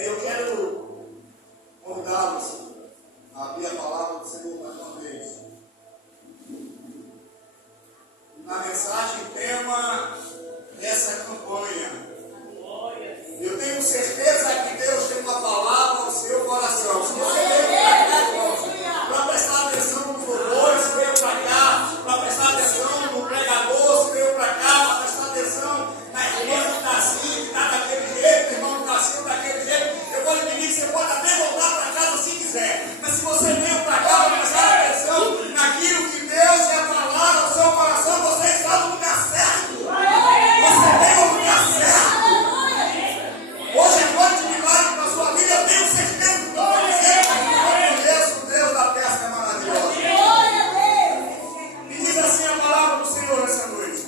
Eu quero convidá-los a abrir a palavra do Senhor mais uma vez. Na mensagem, tema dessa campanha. Eu tenho certeza que Deus tem uma palavra no seu coração. Se você veio para prestar atenção nos louvores, se veio para cá, para prestar atenção no pregador, se veio para cá, para prestar atenção na irmã que está assim, que está daquele jeito, o irmão que está assim, daquele jeito, eu vou lhe pedir que você pode até voltar para casa se quiser. Mas se você veio para cá para prestar atenção naquilo que Deus quer falar no seu coração, você está no lugar certo. Você veio no lugar certo. Hoje é noite de milagre para a sua vida, eu tenho certeza que eu vou dizer que eu conheço o Deus da pesca maravilhosa. E diz assim a palavra do Senhor nessa noite.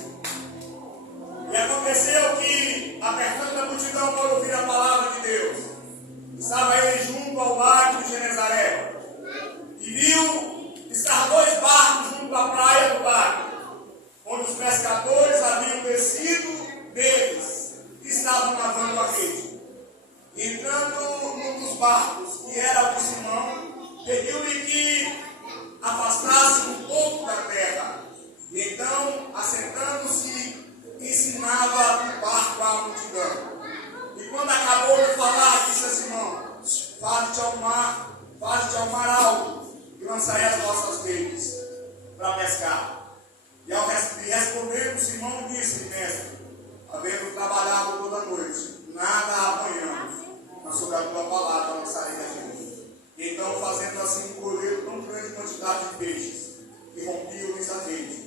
E aconteceu que, apertando a multidão para ouvir a palavra de Deus, estava ele junto ao lago de Genezaré, e viu estar 2 barcos junto à praia do lago, onde os pescadores haviam descido deles, e estavam lavando a rede. Entrando num dos barcos, que era o de Simão, pediu-lhe que afastasse um pouco da terra. E então, assentando-se, ensinava o barco à multidão. E quando acabou de falar, disse a Simão: faze-te ao mar alto, e lançai as vossas redes para pescar. E respondendo, Simão disse: mestre, havendo trabalhado toda a noite, nada apanhamos, mas sobre a tua palavra lançarei a rede. E então, fazendo assim, colheram tão grande quantidade de peixes, que rompiam-lhes a rede.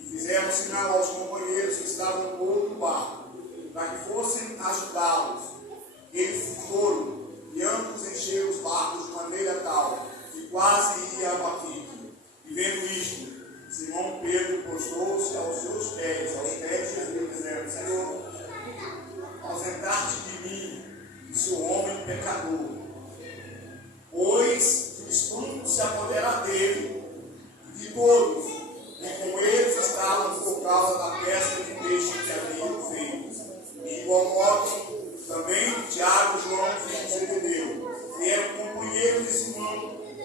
E fizeram sinal aos companheiros que estavam no outro barco, para que fossem ajudá-los. Eles foram, e ambos encheram os barcos de maneira tal, que quase iam a pique. E vendo isto, Simão Pedro prostrou-se aos seus pés de Jesus, dizendo: Senhor, ausenta-te de mim, sou homem pecador. Pois o espanto se apoderar dele e de todos, e com eles estavam por causa da pesca de peixe que haviam feito. De igual modo, também Tiago e João, filhos de Zebedeu, que eram companheiros de Simão,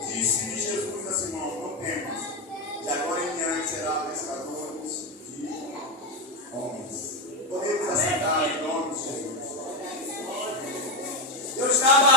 disse-lhe Jesus a Simão: não temas, de agora em diante será pescadores de homens. Podemos assentar em nome de Jesus. Eu estava